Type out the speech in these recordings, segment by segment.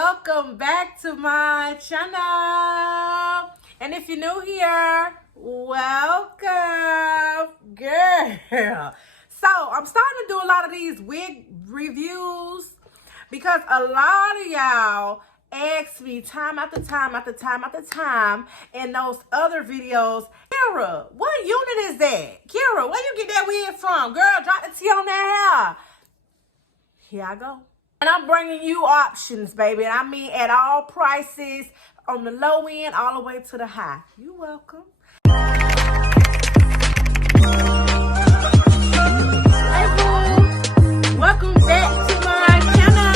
welcome back to my channel. And if you're new here, welcome, girl. So I'm starting to do a lot of these wig reviews because a lot of y'all ask me time after time after time after time in those other videos, Kira, what unit is that? Kira, where you get that wig from? Girl, drop the T on that hair. Here I go. And I'm bringing you options, baby. And I mean at all prices, on the low end, all the way to the high. You're welcome. Hey, boo. Welcome back to my channel.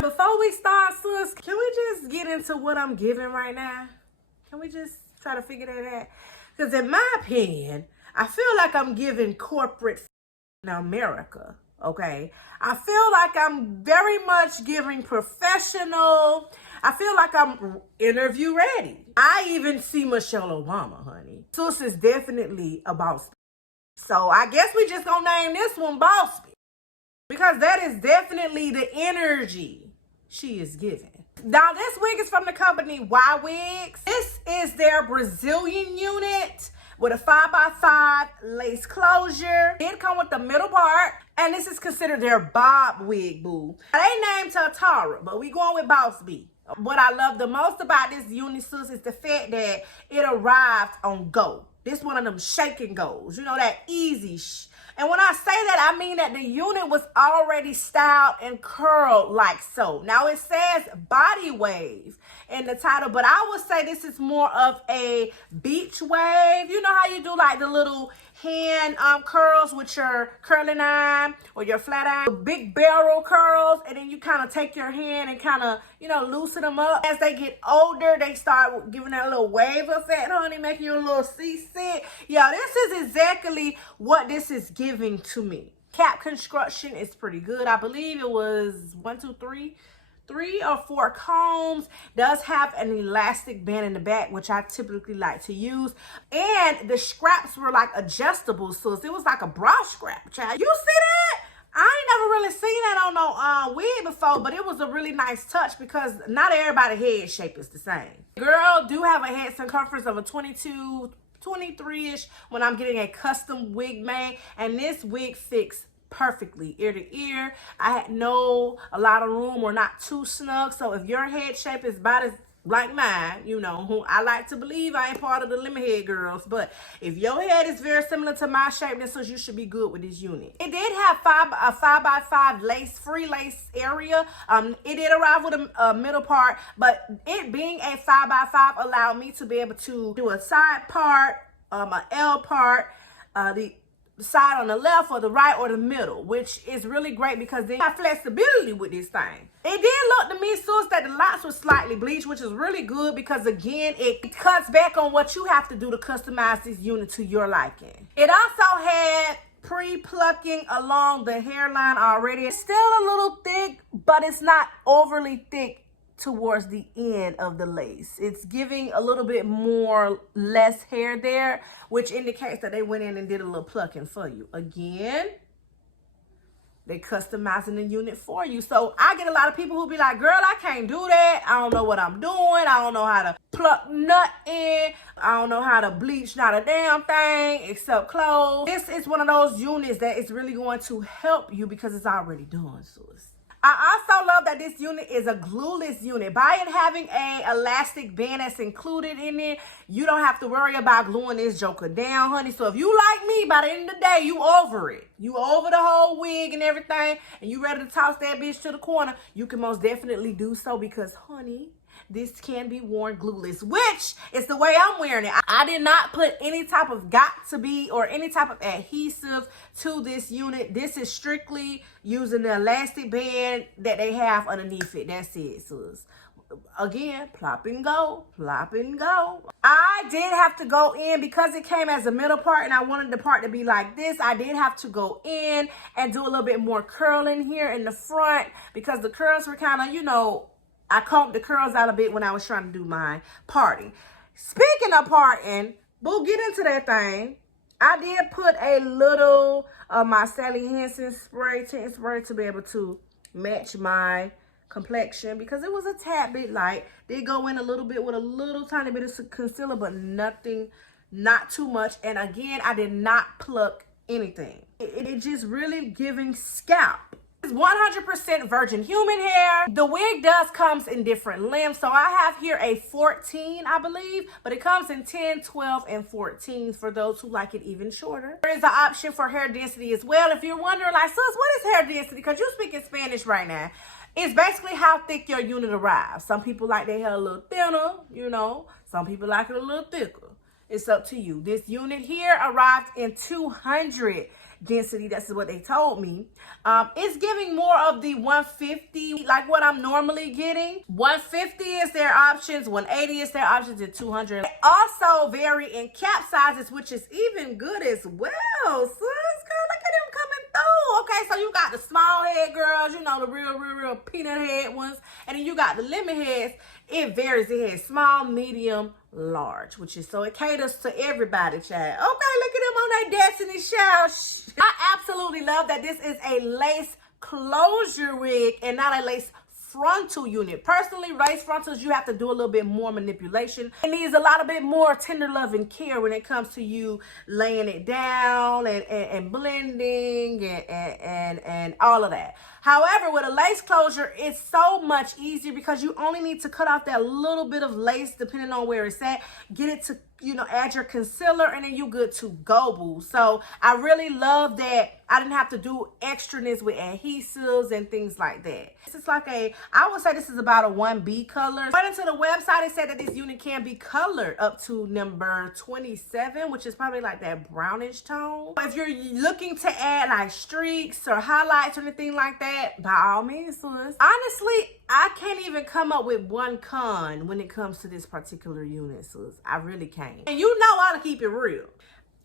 Before we start, sis, can we just get into what I'm giving right now? Can we just try to figure that out? Because in my opinion, I feel like I'm giving corporate in America, okay? I feel like I'm very much giving professional. I feel like I'm interview ready. I even see Michelle Obama, honey. Sis is definitely a boss. So I guess we just gonna name this one Boss Bitch, because that is definitely the energy she is giving. Now, this wig is from the company YWIGS. This is their Brazilian unit with a 5x5 lace closure. It come with the middle part, and this is considered their bob wig, boo. They named her Tara, but we going with Boss B. What I love the most about this unit, sis, is the fact that it arrived on go. This one of them shake and goes, you know, that easy And when I say that, I mean that the unit was already styled and curled like so. Now it says body wave in the title, but I would say this is more of a beach wave. You know how you do like the little hand curls with your curling iron or your flat iron, big barrel curls, and then you kind of take your hand and kind of, you know, loosen them up. As they get older, they start giving that little wave effect, honey, making you a little seasick. Yeah, this is exactly what this is giving to me. Cap construction is pretty good. I believe it was 3 or 4 combs. Does have an elastic band in the back, which I typically like to use. And the scraps were like adjustable, so it was like a bra scrap, child. You see that? I ain't never really seen that on no wig before, but it was a really nice touch because not everybody's head shape is the same. Girl do have a head circumference of a 22, 23-ish when I'm getting a custom wig made, and this wig fits perfectly ear to ear. I had a lot of room or not too snug. So if your head shape is about as like mine, you know, who I like to believe I ain't part of the lemon head girls, but if your head is very similar to my shape, then so you should be good with this unit. It did have a 5x5 lace, free lace area. It did arrive with a middle part, but it being a 5x5 allowed me to be able to do a side part, an L part, the side on the left or the right or the middle, which is really great because they have flexibility with this thing. It did look to me, sis, that the locks were slightly bleached, which is really good because, again, it cuts back on what you have to do to customize this unit to your liking. It also had pre-plucking along the hairline already. It's still a little thick, but it's not overly thick towards the end of the lace. It's giving a little bit less hair there, which indicates that they went in and did a little plucking for you. Again, they customizing the unit for you. So I get a lot of people who be like, girl, I can't do that. I don't know what I'm doing. I don't know how to pluck nothing. I don't know how to bleach not a damn thing except clothes. This is one of those units that is really going to help you because it's already done, sis. I also love that this unit is a glueless unit. By it having a elastic band that's included in it, you don't have to worry about gluing this joker down, honey. So if you like me, by the end of the day, you over it. You over the whole wig and everything, and you ready to toss that bitch to the corner, you can most definitely do so because, honey, this can be worn glueless, which is the way I'm wearing it. I did not put any type of got-to-be or any type of adhesive to this unit. This is strictly using the elastic band that they have underneath it. That's it, sis. Again, plop and go, plop and go. I did have to go in because it came as a middle part and I wanted the part to be like this. I did have to go in and do a little bit more curling here in the front because the curls were kind of, you know, I combed the curls out a bit when I was trying to do my parting. Speaking of parting, boo, get into that thing. I did put a little of my Sally Hansen spray, tint spray, to be able to match my complexion because it was a tad bit light. Did go in a little bit with a little tiny bit of concealer, but nothing, not too much. And again, I did not pluck anything. It just really giving scalp. It's 100% virgin human hair. The wig comes in different lengths. So I have here a 14, I believe, but it comes in 10, 12, and 14 for those who like it even shorter. There is an option for hair density as well. If you're wondering, like, sis, what is hair density? Because you're speaking Spanish right now. It's basically how thick your unit arrives. Some people like their hair a little thinner, you know. Some people like it a little thicker. It's up to you. This unit here arrived in 200 density. That's what they told me. It's giving more of the 150, like what I'm normally getting. 150 is their options, 180 is their options, and 200. They also vary in cap sizes, which is even good as well. Sis, girl, look at them coming through. Okay, so you got the small head girls, you know, the real peanut head ones, and then you got the lemon heads. It varies. It has small, medium, large, which is so it caters to everybody, child. Okay, look at them on their Destiny child. I absolutely love that this is a lace closure wig and not a lace frontal unit. Personally, lace frontals, you have to do a little bit more manipulation. It needs a lot of bit more tender love and care when it comes to you laying it down and blending and all of that. However, with a lace closure, it's so much easier because you only need to cut off that little bit of lace depending on where it's at. Get it to, you know, add your concealer and then you good to go, boo. So I really love that I didn't have to do extraness with adhesives and things like that. This is like I would say this is about a 1B color. According to the website, it said that this unit can be colored up to number 27, which is probably like that brownish tone. If you're looking to add like streaks or highlights or anything like that, by all means, sis. Honestly, I can't even come up with one con when it comes to this particular unit, sis. I really can't. And you know how to keep it real.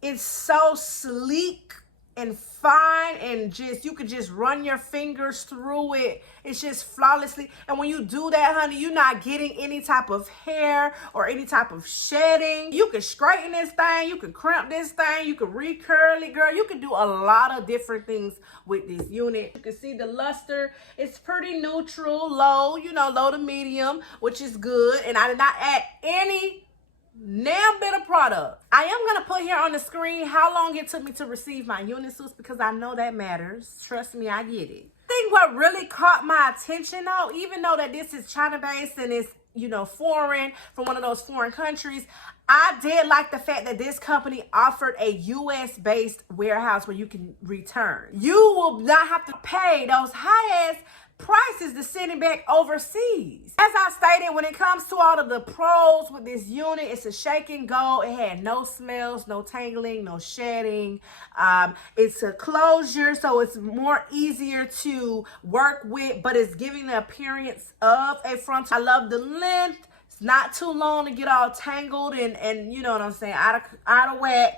It's so sleek and fine, and just you could just run your fingers through it. It's just flawlessly. And when you do that, honey, you're not getting any type of hair or any type of shedding. You can straighten this thing, you can crimp this thing, you can recurl it, girl. You can do a lot of different things with this unit. You can see the luster. It's pretty neutral, low, you know, low to medium, which is good. And I did not add any damn bit of product. I am gonna put here on the screen how long it took me to receive my unit, sis, because I know that matters. Trust me, I get it. I think what really caught my attention though, even though that this is China based and it's, you know, foreign, from one of those foreign countries, I did like the fact that this company offered a US based warehouse where you can return. You will not have to pay those high ass prices to send it back overseas. As I stated, when it comes to all of the pros with this unit, it's a shake and go. It had no smells, no tangling, no shedding. It's a closure, so it's more easier to work with, but it's giving the appearance of a frontal. I love the length. It's not too long to get all tangled and you know what I'm saying, out of whack.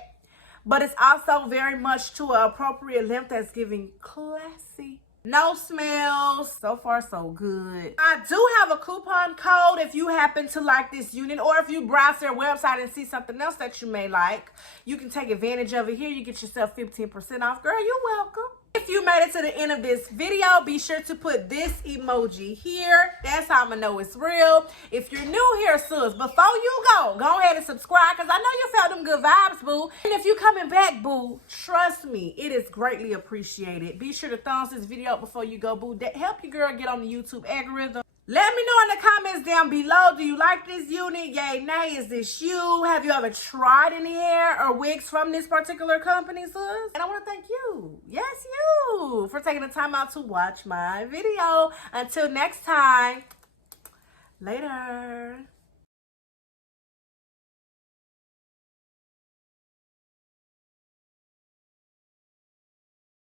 But it's also very much to an appropriate length that's giving classy. No smells. So far, so good. I do have a coupon code if you happen to like this unit, or if you browse their website and see something else that you may like. You can take advantage of it here. You get yourself 15% off. Girl, you're welcome. If you made it to the end of this video, be sure to put this emoji here. That's how I'm gonna know it's real. If you're new here, sis, before you go ahead and subscribe, because I know you felt them good vibes, boo. And if you're coming back, boo, trust me, it is greatly appreciated. Be sure to thumbs this video up before you go, boo. That help your girl get on the YouTube algorithm. Let me know in the comments down below. Do you like this unit? Yay, nay, is this you? Have you ever tried any hair or wigs from this particular company, sis? And I want to thank you, yes, you, for taking the time out to watch my video. Until next time, later.